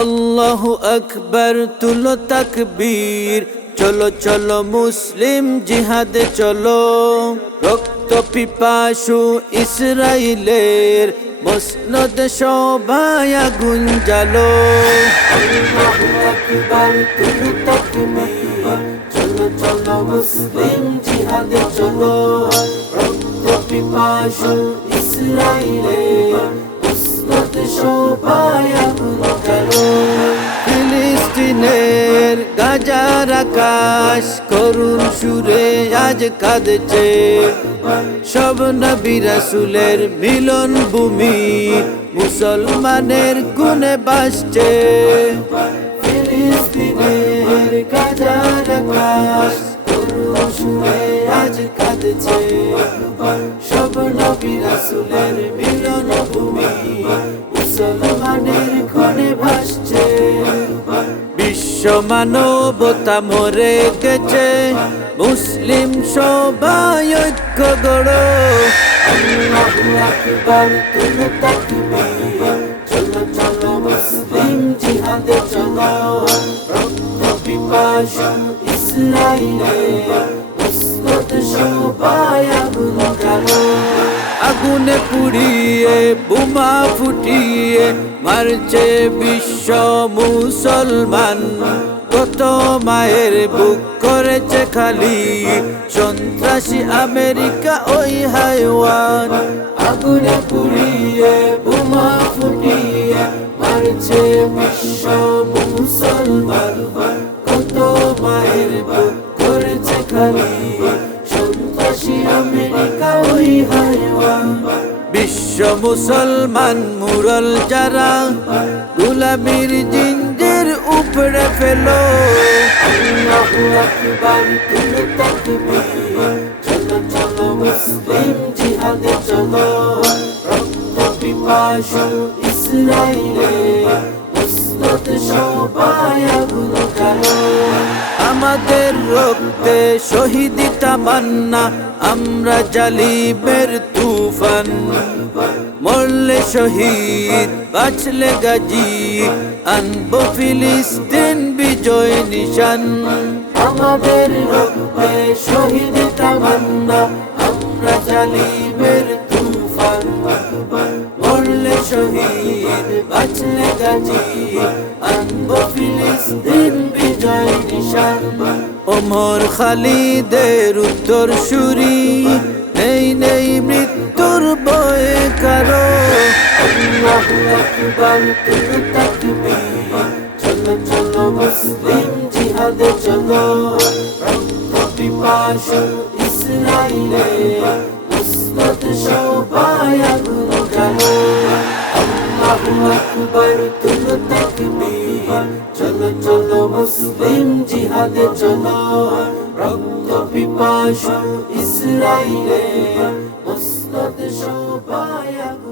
আল্লাহু আকবার তুলো তাকবীর, চলো চলো মুসলিম জিহাদে চলো। রক্ত পিপাসু ইসরাইলের মসনদ সবাই আগুন জ্বালো। আল্লাহু আকবার তুলো তাকবীর, চলো চলো মুসলিম জিহাদে চলো। রক্ত পিপাসু ইসরাইলের মসনদ সবাই আগুন জ্বালো। ফিলিস্তিনের গাজার আকাশ করুণ সুরে আজ কাঁদছে, সব নবী রাসূলের মিলন ভূমি মুসলমানের গুণে বাসছে। ফিলিস্তিনের গাজার আকাশ করুণ সুরে আজ কাঁদছে, সব নবী রাসূলের মিলন ভূমি মুসলমানের গুণে ভাসছে। বিশ্ব মানবতা মরে গেছে, মুসলিম সবাই ঐক্য গড়ো। আল্লাহু আকবার তুলো তাকবীর, চলো চলো মুসলিম জিহাদে চলো। রক্ত পিপাসু ইসরাইলের মসনদ সবাই আগুন জ্বালো। আগুনে পুড়িয়ে বোমা ফুটিয়ে মারছে বিশ্ব মুসলমান, কত মায়ের বুক করেছে খালি সন্ত্রাসী আমেরিকা ওই হায়ওয়ান। আগুনে পুড়িয়ে বোমা ফুটিয়ে মারছে বিশ্ব মুসলমান, কত মায়ের বুক করেছে খালি সন্ত্রাসী আমেরিকা ওই হায়ওয়ান। বিশ্ব মুসলমান মুরল যারা গোলামির জিঞ্জির উপড়ে ফেলো। আল্লাহু আকবার তুলো তাকবীর, চলো চলো মুসলিম জিহাদে চলো। রক্ত পিপাসু ইসরাইলের মসনদ সবাই আগুন জ্বালো। আমাদের রক্তে শহীদি তামান্না, আমরা জালিমের তুফান। মরলে শহীদ বাঁচলে গাজী, আনবো ফিলিস্তিন বিজয় নিশান। আমাদের রক্তে শহীদি তামান্না, আমরা জালিমের তুফান। মরলে শহীদ বাঁচলে গাজী, আনবো ফিলিস্তিন বিজয় নিশান। ওমর খালিদের উত্তর সুরি, নেই নেই মৃত্যুর ভয়ে কারো। আল্লাহু আকবার তুলো তাকবীর, চলো চলো মুসলিম জিহাদে চলো। রক্ত পিপাসু ইসরাইলের মসনদ সবাই আগুন জ্বালো। আল্লাহু আকবার তুলো তাকবীর, চলো চলো মুসলিম জিহাদে চলো। রক্ত পিপাসু ইসরাইলের মসনদ সবাই আগুন